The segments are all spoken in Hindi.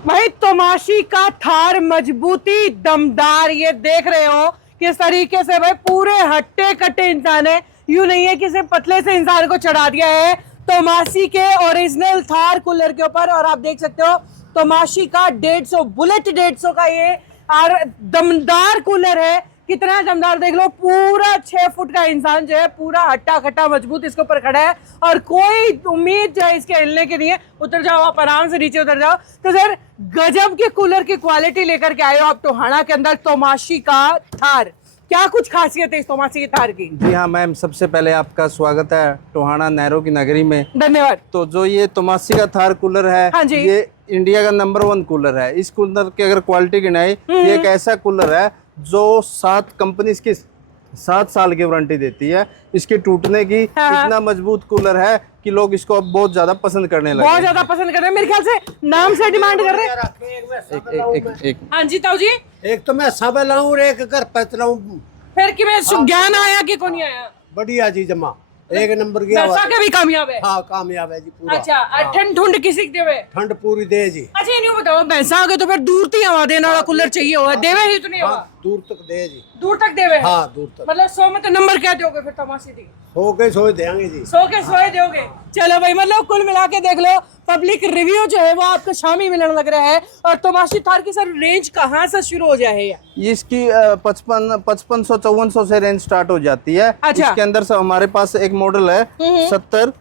भाई तोमाशी का थार मजबूती दमदार, ये देख रहे हो किस तरीके से भाई पूरे हट्टे कट्टे इंसान है। यूं नहीं है कि सिर्फ पतले से इंसान को चढ़ा दिया है तोमाशी के ओरिजिनल थार कूलर के ऊपर। और आप देख सकते हो तोमाशी का 150 बुलेट 150 का ये और दमदार कूलर है। कितना दमदार देख लो, पूरा 6 फुट का इंसान जो है पूरा हट्टा खट्टा मजबूत इसके ऊपर खड़ा है और कोई उम्मीद जो है इसके हिलने के लिए। उतर जाओ आप, आराम से नीचे उतर जाओ। तो सर गजब के कूलर की क्वालिटी लेकर के आए हो आप टोहाना के अंदर तोमाशी का थार। क्या कुछ खासियत है इस तोमाशी की थार की? जी हाँ मैम, सबसे पहले आपका स्वागत है टोहाना नहरों की नगरी में। धन्यवाद। तो जो ये तोमाशी का थार कूलर है, हाँ जी। ये इंडिया का नंबर 1 कूलर है। इस कूलर की अगर क्वालिटी गिनाई, ये एक ऐसा कूलर है जो 7 कंपनी इसकी 7 साल की वारंटी देती है। इसके टूटने की इतना मजबूत कूलर है कि लोग इसको अब बहुत ज्यादा पसंद करने लगे। बहुत ज्यादा पसंद कर रहे हैं, मेरे ख्याल से नाम से डिमांड कर रहे हैं। एक हाँ जी ताऊ जी, एक तो मैं सब लाऊं और एक घर पे चलाऊं। फिर कि मैं ज्ञान आया कि कौन आया? बढ़िया जी जमा, एक नंबर की पैसा आवाज। के भी कामयाब है। हाँ कामयाब है जी पूरा। अच्छा, ठंड ठुंड किसी के देवे? ठंड पूरी दे जी। अच्छा ये नहीं बताओ, भैंसा आ गए तो फिर दूर तक हवा देने वाला कूलर चाहिए हुआ, देवे ही तो नहीं हवा? दूर तक दे जी। दूर तक देवे? हाँ दूर तक। मतलब 100 में तो नंबर क्या दोगे फिर तमाशी दी? हो गए सो देंगे जी। 100 के 100 ही दोगे। चलो भाई, मतलब कुल मिला के देख लो, पब्लिक रिव्यू जो है वो आपको शामी मिलने लग रहा है। और तमाशी थार की सर रेंज कहाँ से शुरू हो जाए है? इसकी 5500-5400 से रेंज स्टार्ट हो जाती है। अच्छा। इसके अंदर से हमारे पास एक मॉडल है 70,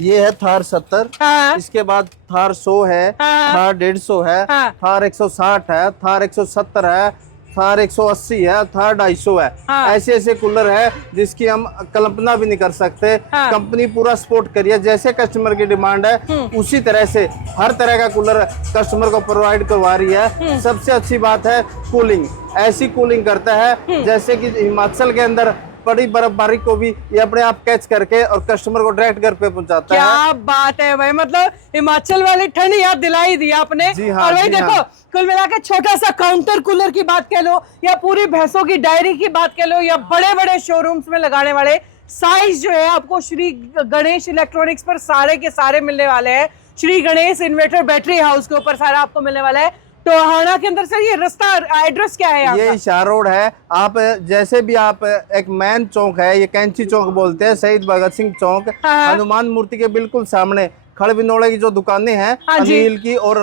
ये है थार 70। हाँ। इसके बाद थार 100 है, हाँ। थार 150 है, हाँ। थार 160 है, थार 170 है, थार 180 है, थार 250 है। हाँ। ऐसे ऐसे कूलर है जिसकी हम कल्पना भी नहीं कर सकते। हाँ। कंपनी पूरा सपोर्ट करिए, जैसे कस्टमर की डिमांड है उसी तरह से हर तरह का कूलर कस्टमर को प्रोवाइड करवा रही है। सबसे अच्छी बात है कूलिंग, ऐसी कूलिंग करता है जैसे कि हिमाचल के अंदर बड़ी बर्फबारी को भी ये अपने आप कैच करके और कस्टमर को डायरेक्ट घर पे पहुंचाता है। क्या बात है भाई, मतलब हिमाचल वाली ठंड याद दिलाई दी आपने। जी हाँ, और भाई जी देखो हाँ। कुल मिला के छोटा सा काउंटर कूलर की बात कह लो या पूरी भैंसों की डायरी की बात कह लो या बड़े बड़े शोरूम्स में लगाने वाले साइज जो है आपको श्री गणेश इलेक्ट्रॉनिक्स पर सारे के सारे मिलने वाले हैं। Shri Ganesh inverter battery house के ऊपर सारा आपको मिलने वाला है। टोहाना के अंदर सर ये रास्ता एड्रेस क्या है? ये इशार रोड है। आप जैसे भी आप एक मेन चौक है, ये कैंची चौक बोलते हैं, शहीद भगत सिंह चौक, हाँ। हनुमान मूर्ति के बिल्कुल सामने खड़ बिनोड़े की जो दुकानें हैं, हाँ जी। अनिल की और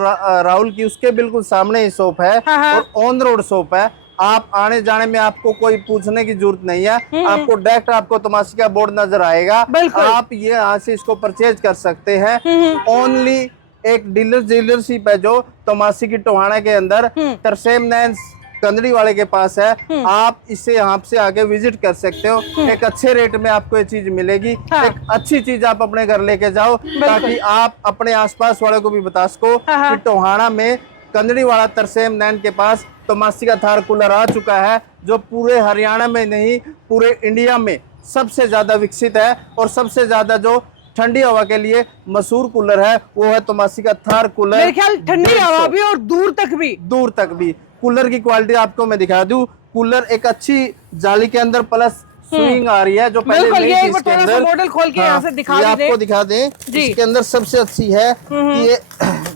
राहुल की, उसके बिल्कुल सामने ही शॉप है। हाँ। और ऑन रोड शॉप है। आप आने जाने में आपको कोई पूछने की जरूरत नहीं है। आपको डायरेक्ट आपको तमाशी का बोर्ड नजर आएगा। बिल्कुल। आप ये यहाँ से इसको परचेज कर सकते हैं। ओनली एक डीलरशिप है जो तमाशी की टोहाना के अंदर तरसेम नैन कंदड़ी वाले के पास है। आप इससे यहाँ से आके विजिट कर सकते हो। एक अच्छे रेट में आपको ये चीज मिलेगी। हाँ। एक अच्छी चीज आप अपने घर लेके जाओ ताकि आप अपने आसपास वाले को भी बता सको कि टोहाना में कंदड़ी वाला तरसेम नैन के पास तमाशी का थार कूलर आ चुका है, जो पूरे हरियाणा में नहीं पूरे इंडिया में सबसे ज्यादा विकसित है और सबसे ज्यादा जो ठंडी हवा के लिए मशहूर कूलर है वो है तोमाशी का थार कूलर। मेरे ख्याल ठंडी हवा भी और दूर तक भी। कूलर की क्वालिटी आपको मैं दिखा दूं। कूलर एक अच्छी जाली के अंदर प्लस स्विंग आ रही है जो पहले बिल्कुल, नहीं ये थी एक बार इसके थोड़ा सा अंदर। मॉडल खोल के हाँ, यहाँ से दिखा ये भी दें। आपको दिखा दें। जी। इसके अंदर सबसे अच्छी है कि ये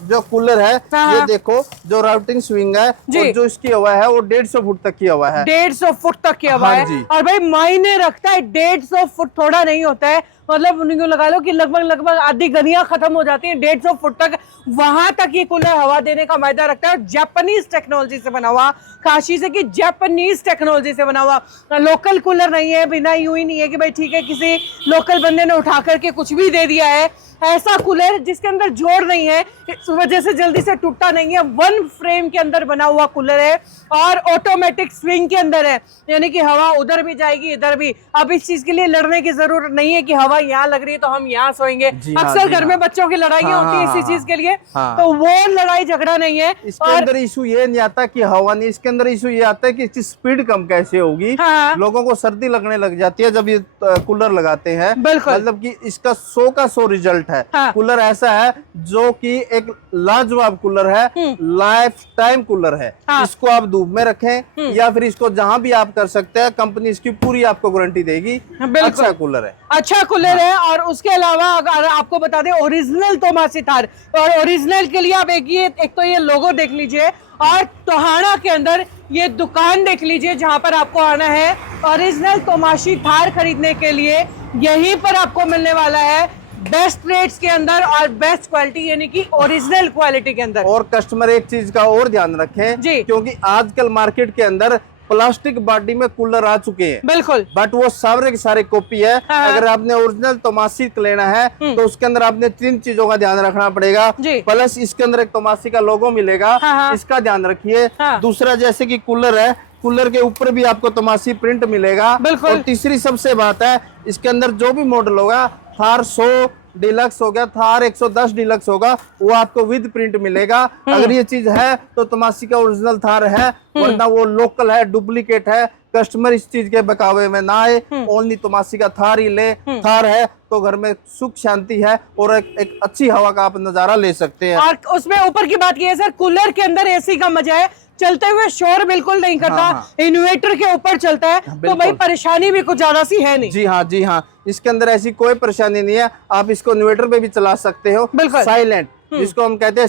जो कूलर है, हाँ। ये देखो जो राउटिंग स्विंग है और जो इसकी हवा है वो 150 फुट तक की हवा है। 150 फुट तक की हवा हाँ है। जी। और भाई मायने रखता है, 150 फुट थोड़ा नहीं होता है। मतलब उनको लगा लो कि लगभग आधी गलियां खत्म हो जाती हैं 150 फुट तक, वहां तक ये कूलर हवा देने का मायदा रखता है। जापानीज टेक्नोलॉजी से बना हुआ, काशी से की जापानीज टेक्नोलॉजी से बना हुआ लोकल कूलर नहीं है। बिना यूं ही नहीं है कि भाई ठीक है किसी लोकल बंदे ने उठा करके कुछ भी दे दिया है। ऐसा कूलर जिसके अंदर जोड़ नहीं है, इस वजह से जल्दी से टूटता नहीं है। 1 फ्रेम के अंदर बना हुआ कूलर है और ऑटोमेटिक स्विंग के अंदर है, यानी कि हवा उधर भी जाएगी इधर भी। अब इस चीज के लिए लड़ने की जरूरत नहीं है कि हवा यहाँ लग रही है तो हम यहाँ सोएंगे। अक्सर घर में बच्चों की लड़ाइयाँ होती है इसी चीज के लिए, तो वो लड़ाई झगड़ा नहीं है। इसके अंदर इशू ये नहीं आता कि हवा नहीं, इसके अंदर इशू ये आता है कि इसकी स्पीड कम कैसे होगी। हाँ। लोगों को सर्दी लगने लग जाती है जब ये कूलर लगाते हैं। बिल्कुल। मतलब कि इसका 100 का 100 रिजल्ट है। हाँ। कूलर ऐसा है जो कि एक लाजवाब कूलर है, लाइफ टाइम कूलर है। हाँ। इसको आप धूप में रखें या फिर इसको जहां भी आप कर सकते हैं, कंपनी इसकी पूरी आपको गारंटी देगी। बिल्कुल। अच्छा कूलर है। अच्छा कूलर कूलर है। और उसके अलावा अगर आपको बता दें ओरिजिनल तोमासी थार, और ओरिजिनल के लिए आप एक तो ये लोगो देख लीजिए, और टोहाना के अंदर ये दुकान देख लीजिए जहां पर आपको आना है ओरिजिनल तोमासी थार खरीदने के लिए। यहीं पर आपको मिलने वाला है बेस्ट रेट्स के अंदर और बेस्ट क्वालिटी, यानी कि ओरिजिनल क्वालिटी के अंदर। और कस्टमर एक चीज का और ध्यान रखें जी, क्योंकि आजकल मार्केट के अंदर प्लास्टिक बॉडी में कूलर आ चुके हैं, बिल्कुल, बट वो सारे के सारे कॉपी है। हाँ। अगर आपने ओरिजिनल तोमासी लेना है तो उसके अंदर आपने 3 चीजों का ध्यान रखना पड़ेगा। जी। प्लस इसके अंदर एक तोमासी का लोगो मिलेगा, हाँ। इसका ध्यान रखिए। हाँ। दूसरा, जैसे कि कूलर है, कूलर के ऊपर भी आपको तोमासी प्रिंट मिलेगा। बिल्कुल। और तीसरी सबसे बात है, इसके अंदर जो भी मॉडल होगा, थार 100 डिलक्स हो गया, थार 110 डिलक्स होगा, वो आपको विद प्रिंट मिलेगा। अगर ये चीज है तो तोमासी का ओरिजिनल थार है, वरना वो लोकल है, डुप्लीकेट है। कस्टमर इस चीज के बकावे में ना आए, ओनली तोमासी का थार ही ले। थार है तो घर में सुख शांति है और एक अच्छी हवा का आप नजारा ले सकते हैं। और उसमें ऊपर की बात ये है सर, कूलर के अंदर एसी का मजा है, चलते हुए शोर बिल्कुल नहीं करता। हाँ। इन्वर्टर के ऊपर चलता है, तो भाई परेशानी भी कुछ ज्यादा सी है नहीं। जी हाँ, जी हाँ, इसके अंदर ऐसी कोई परेशानी नहीं है। आप इसको इन्वर्टर पे भी चला सकते हो, बिल्कुल। साइलेंट, जिसको हम कहते हैं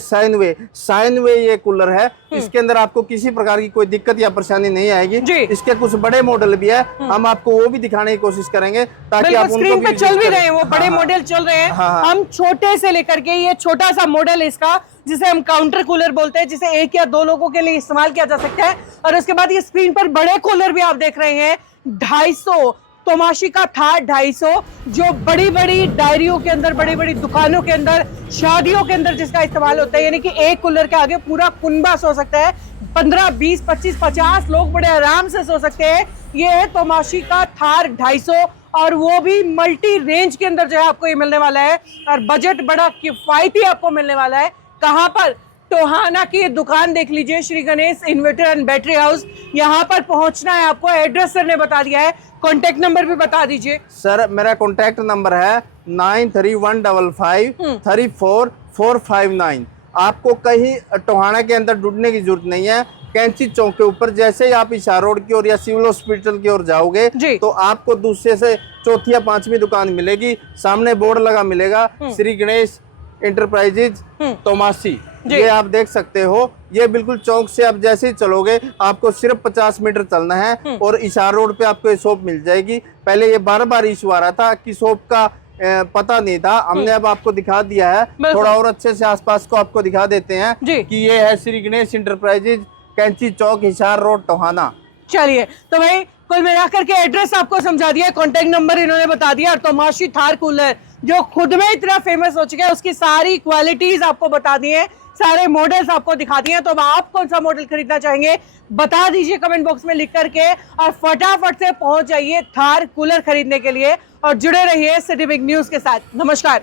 साइन वे ये कूलर है। इसके अंदर आपको किसी प्रकार की कोई दिक्कत या परेशानी नहीं आएगी। जी। इसके कुछ बड़े मॉडल भी है, हम आपको वो भी दिखाने की कोशिश करेंगे ताकि आप उनको स्क्रीन पे भी चल भी यूज रहे हैं, वो करें। बड़े हाँ, मॉडल चल रहे हैं। हाँ। हम छोटे से लेकर के ये छोटा सा मॉडल इसका, जिसे हम काउंटर कूलर बोलते हैं, जिसे 1 या 2 लोगों के लिए इस्तेमाल किया जा सकता है। और उसके बाद ये स्क्रीन पर बड़े कूलर भी आप देख रहे हैं, 250 तोमासी का थार 250, जो बड़ी बड़ी डायरियों के अंदर, बड़ी बड़ी दुकानों के अंदर, शादियों के अंदर जिसका इस्तेमाल होता है। यानी कि एक कूलर के आगे पूरा कुनबा सो सकता है, 15, 20, 25, 50 लोग बड़े आराम से सो सकते हैं। ये है तोमासी का थार 250, और वो भी मल्टी रेंज के अंदर जो है आपको ये मिलने वाला है, और बजट बड़ा किफायती आपको मिलने वाला है। कहाँ पर? टोहाना की ये दुकान देख लीजिए, Shri Ganesh inverter and battery house. यहाँ पर पहुंचना है आपको, एड्रेस सर ने बता दिया है, कॉन्टेक्ट नंबर भी बता दीजिए। सर मेरा कॉन्टेक्ट नंबर है 9315534459। आपको कहीं टोहाना के अंदर ढूंढने की जरूरत नहीं है। कैंची चौक के ऊपर जैसे ही आप ईशा रोड की ओर या सिविल हॉस्पिटल की ओर जाओगे तो आपको दूसरे से चौथी या 5वीं दुकान मिलेगी। सामने बोर्ड लगा मिलेगा, श्री गणेश इंटरप्राइजेज तोमासी, ये आप देख सकते हो। ये बिल्कुल चौक से आप जैसे ही चलोगे आपको सिर्फ 50 मीटर चलना है और इशार रोड पे आपको ये शॉप मिल जाएगी। पहले ये बार इशू आ रहा था कि शॉप का पता नहीं था, हमने अब आपको दिखा दिया है। थोड़ा और अच्छे से आसपास को आपको दिखा देते हैं कि ये है श्री गणेश इंटरप्राइजेज, कैंची चौक, हिसार रोड, टोहाना। चलिए, तो भाई कुल मिलाकर के एड्रेस आपको समझा दिया, कॉन्टेक्ट नंबर इन्होंने बता दिया, और तोमासी थार कूलर जो खुद में इतना फेमस हो चुका है, उसकी सारी क्वालिटीज आपको बता दी है, सारे मॉडल्स आपको दिखा दिए हैं। तो अब आप कौन सा मॉडल खरीदना चाहेंगे बता दीजिए कमेंट बॉक्स में लिख करके, और फटाफट से पहुंच जाइए थार कूलर खरीदने के लिए, और जुड़े रहिए सिटी बिग न्यूज के साथ। नमस्कार।